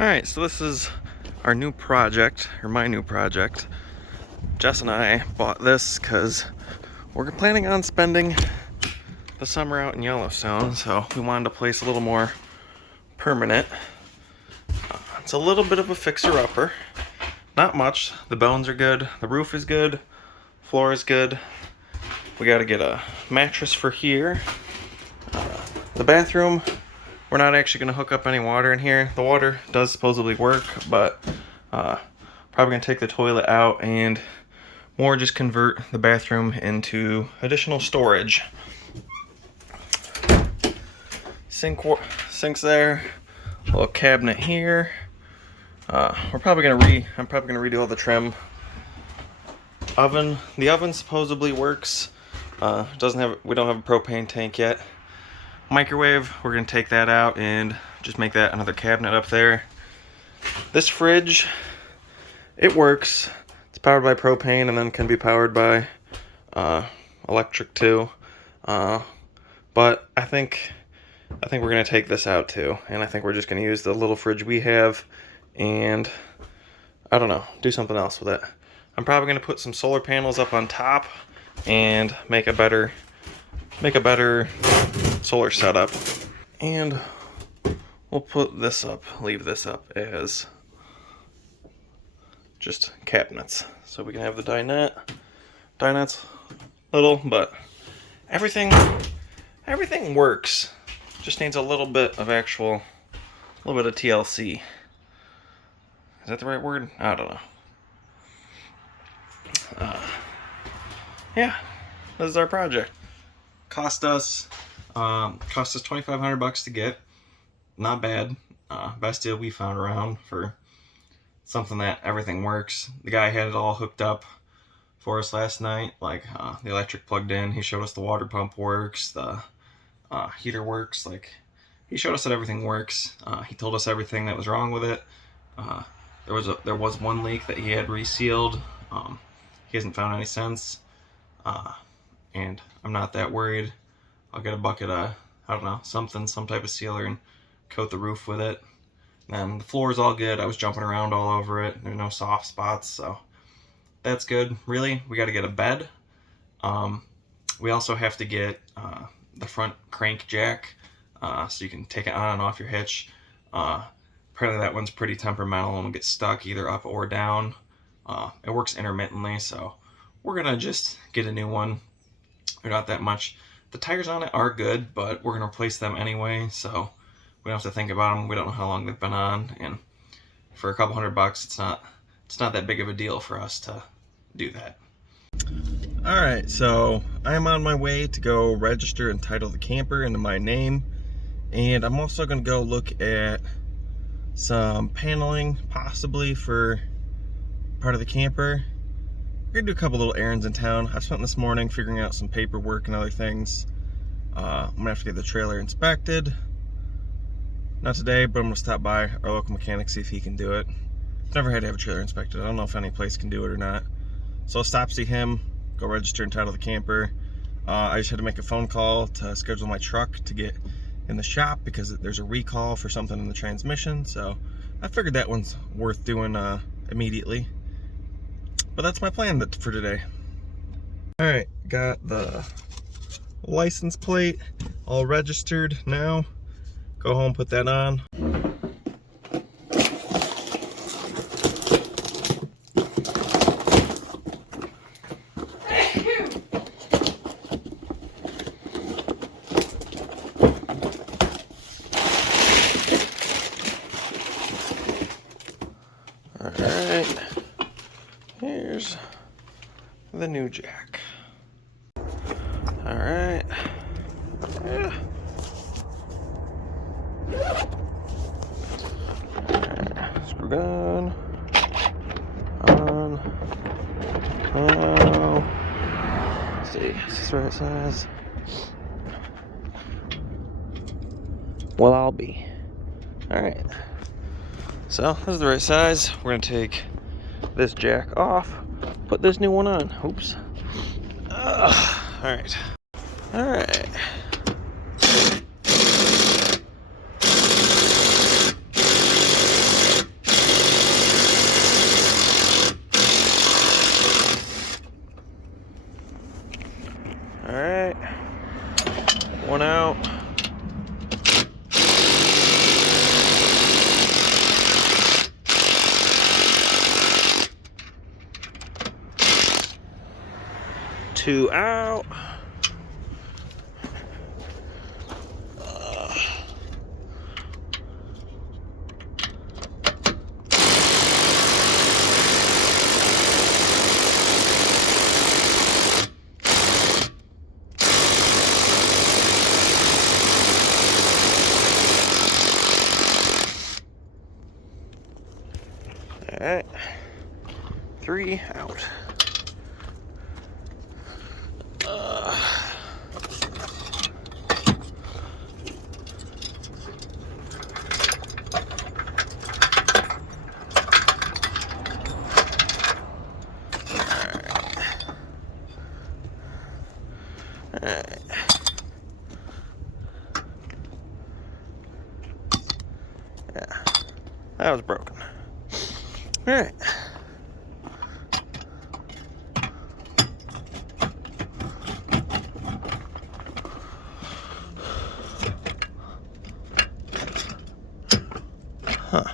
Alright, so this is our new project, or my new project. Jess and I bought this because we're planning on spending the summer out in Yellowstone, so we wanted a place a little more permanent. It's a little bit of a fixer-upper. Not much. The bones are good, the roof is good, floor is good. We gotta get a mattress for here. The bathroom, we're not actually gonna hook up any water in here. The water does supposedly work, but probably gonna take the toilet out and more just convert the bathroom into additional storage. Sink's there, a little cabinet here. I'm probably gonna redo all the trim. The oven supposedly works. We don't have a propane tank yet. Microwave, we're gonna take that out and just make that another cabinet up there. This fridge, it works. It's powered by propane and then can be powered by electric too. But I think we're gonna take this out too, and I think we're just gonna use the little fridge we have and I don't know, do something else with it. I'm probably gonna put some solar panels up on top and make a better solar setup. And we'll put this up, leave this up as just cabinets. So we can have the dinette. Dinette's little, but everything works. Just needs a little bit of TLC. Is that the right word? I don't know. Yeah, this is our project. Cost us $2,500 to get. Not bad. Best deal we found around for something that everything works. The guy had it all hooked up for us last night, like the electric plugged in. He showed us the water pump works, the heater works. Like, he showed us that everything works. He told us everything that was wrong with it. There was one leak that he had resealed. He hasn't found any since. And I'm not that worried. I'll get a bucket of, I don't know, some type of sealer and coat the roof with it. And the floor is all good. I was jumping around all over it. There's no soft spots, so that's good. Really, we got to get a bed. We also have to get the front crank jack, so you can take it on and off your hitch. Apparently that one's pretty temperamental and will get stuck either up or down. It works intermittently, so we're gonna just get a new one. They're not that much. The tires on it are good, but we're gonna replace them anyway, so we don't have to think about them. We don't know how long they've been on, and for a couple $100, it's not that big of a deal for us to do that. All right, so I'm on my way to go register and title the camper into my name, and I'm also gonna go look at some paneling, possibly for part of the camper. We're gonna do a couple little errands in town. I spent this morning figuring out some paperwork and other things. I'm gonna have to get the trailer inspected. Not today, but I'm gonna stop by our local mechanic, see if he can do it. I've never had to have a trailer inspected. I don't know if any place can do it or not. So I'll stop, see him, go register and title the camper. I just had to make a phone call to schedule my truck to get in the shop because there's a recall for something in the transmission. So I figured that one's worth doing immediately. But that's my plan for today. Alright, got the license plate all registered now. Go home, put that on. Alright. Here's the new jack. Alright. Yeah. Alright. Screw gun. On. Oh. Let's see. Is this the right size? Well, I'll be. Alright. So, this is the right size. We're going to take this jack off, put this new one on. Oops. Alright. Alright. one out. Two out. All right, three out. Alright. Yeah, that was broken. Alright. Huh.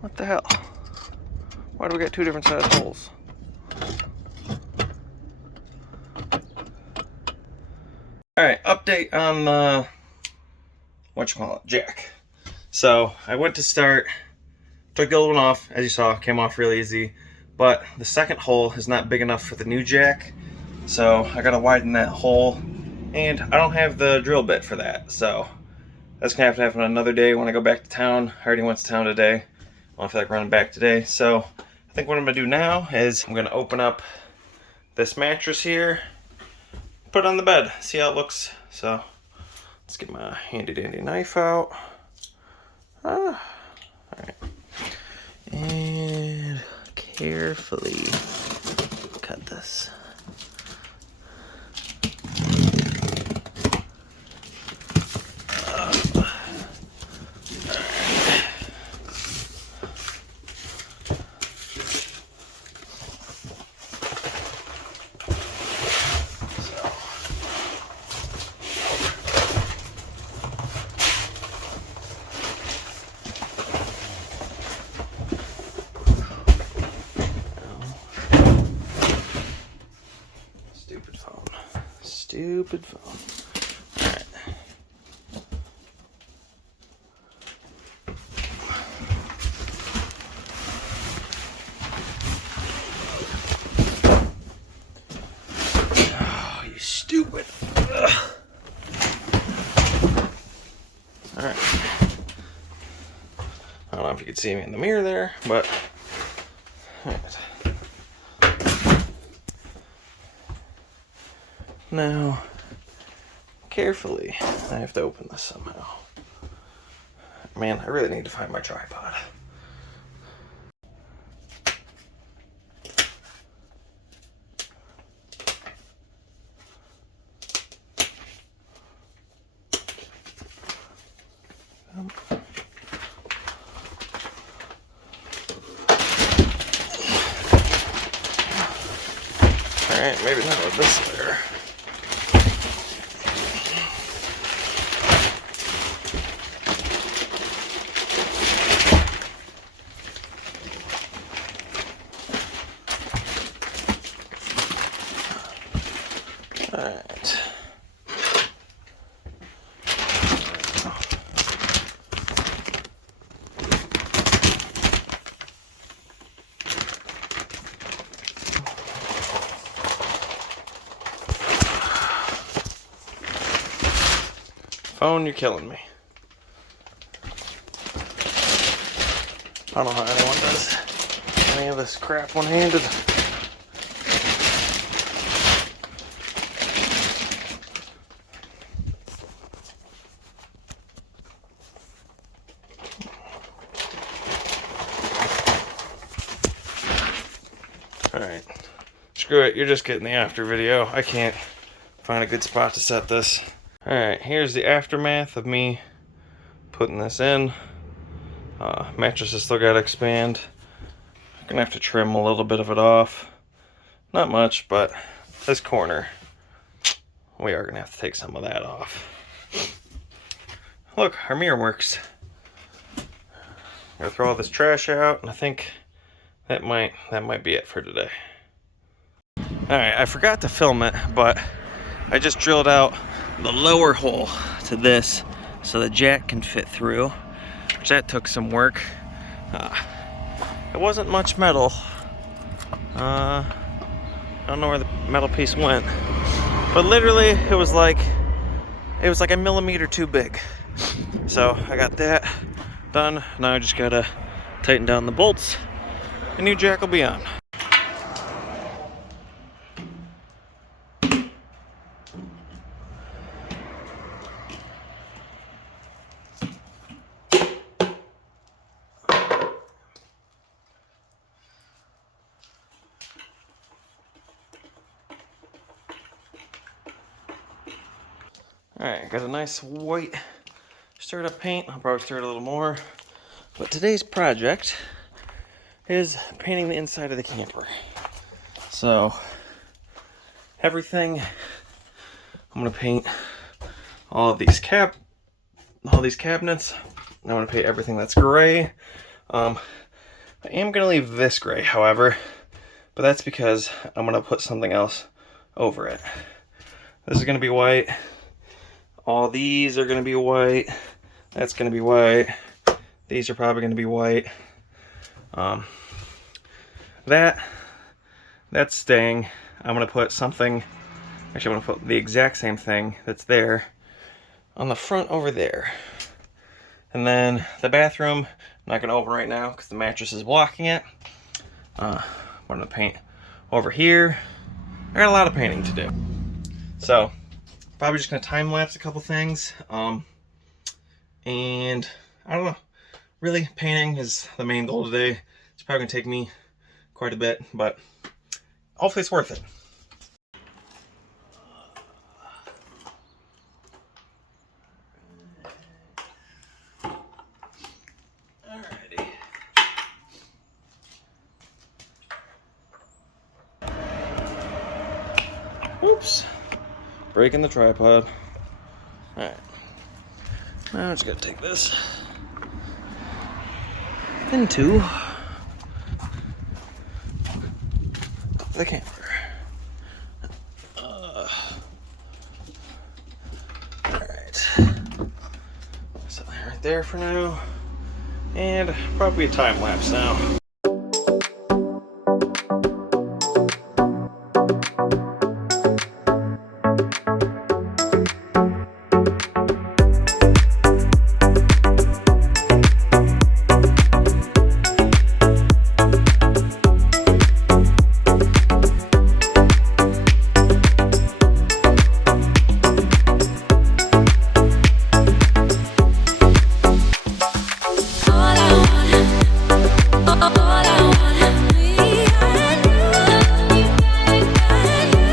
What the hell? Why do we got two different sized holes? Alright, update on the jack. So I went to start, took the old one off, as you saw, came off real easy, but the second hole is not big enough for the new jack, so I gotta widen that hole, and I don't have the drill bit for that, so that's gonna have to happen another day when I go back to town. I already went to town today. I don't feel like running back today, so I think what I'm gonna do now is I'm gonna open up this mattress here, put it on the bed, see how it looks. So let's get my handy dandy knife out. All right, and carefully cut this. Stupid phone. Alright. Oh, you stupid. Ugh. Alright. I don't know if you can see me in the mirror there, but alright. Now, carefully, I have to open this somehow. Man, I really need to find my tripod. Alright, maybe not with this there. Alright. Phone, you're killing me. I don't know how anyone does any of this crap one-handed. Alright, screw it, you're just getting the after video. I can't find a good spot to set this. Alright, here's the aftermath of me putting this in. Mattress has still got to expand. I'm gonna have to trim a little bit of it off. Not much, but this corner, we are gonna have to take some of that off. Look, our mirror works. Gonna throw all this trash out, and I think that might be it for today. Alright, I forgot to film it, but I just drilled out the lower hole to this so the jack can fit through, which that took some work. It wasn't much metal. I don't know where the metal piece went, but literally it was like a millimeter too big. So I got that done. Now I just gotta tighten down the bolts. A new jack will be on. Alright, got a nice white stirred up paint. I'll probably stir it a little more. But today's project is painting the inside of the camper. So, everything, I'm gonna paint all of these cabinets. I'm gonna paint everything that's gray. I am gonna leave this gray, however, but that's because I'm gonna put something else over it. This is gonna be white. All these are gonna be white. That's gonna be white. These are probably gonna be white. That's staying. I'm gonna put something, actually I'm gonna put the exact same thing that's there on the front over there. And then the bathroom, I'm not gonna open right now because the mattress is blocking it. I'm gonna paint over here. I got a lot of painting to do. So, probably just gonna time lapse a couple things. And I don't know. Really, painting is the main goal today. It's probably gonna take me quite a bit, but hopefully it's worth it. Alrighty. Oops. Breaking the tripod. Alright. Now I'm just gonna take this into the camper. Alright. Set that right there for now. And probably a time lapse now. All I want, me and you, baby.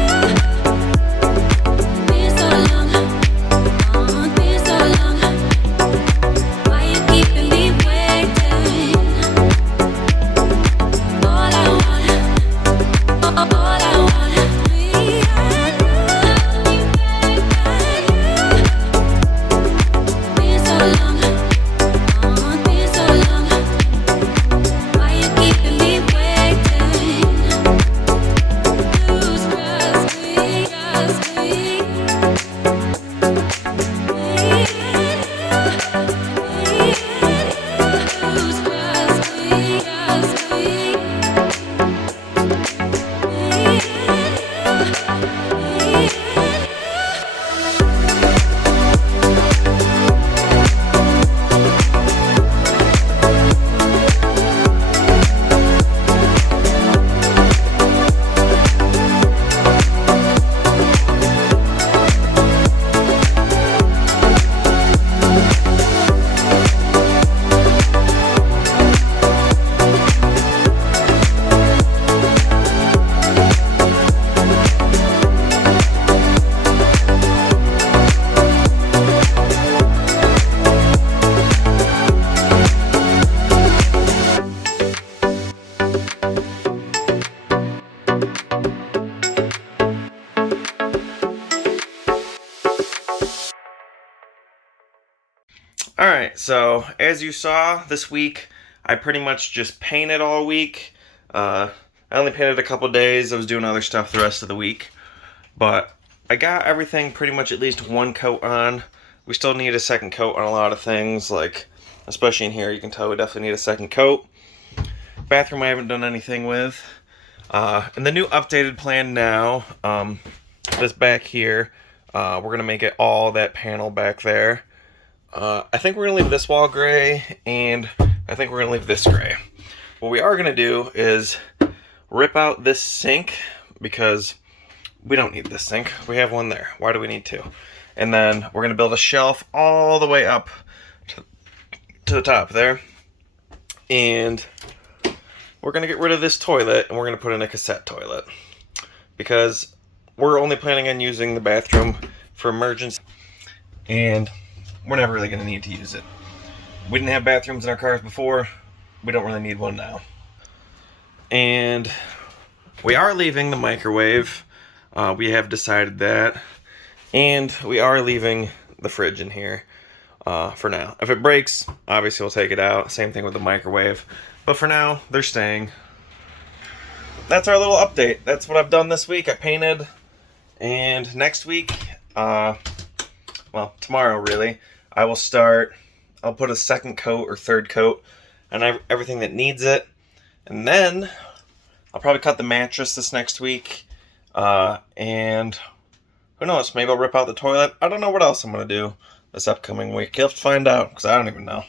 so as you saw this week, I pretty much just painted all week. I only painted a couple days. I was doing other stuff the rest of the week. But I got everything pretty much at least one coat on. We still need a second coat on a lot of things, like especially in here, you can tell we definitely need a second coat. Bathroom I haven't done anything with. And the new updated plan now, this back here, we're going to make it all that panel back there. I think we're going to leave this wall gray, and I think we're going to leave this gray. What we are going to do is rip out this sink, because we don't need this sink. We have one there. Why do we need two? And then we're going to build a shelf all the way up to the top there. And we're going to get rid of this toilet, and we're going to put in a cassette toilet. Because we're only planning on using the bathroom for emergency. And we're never really going to need to use it. We didn't have bathrooms in our cars before. We don't really need one now. And we are leaving the microwave. We have decided that. And we are leaving the fridge in here for now. If it breaks, obviously we'll take it out. Same thing with the microwave. But for now, they're staying. That's our little update. That's what I've done this week. I painted. And next week, well, tomorrow really, I'll put a second coat or third coat on everything that needs it. And then I'll probably cut the mattress this next week. And who knows, maybe I'll rip out the toilet. I don't know what else I'm going to do this upcoming week. You'll have to find out, because I don't even know.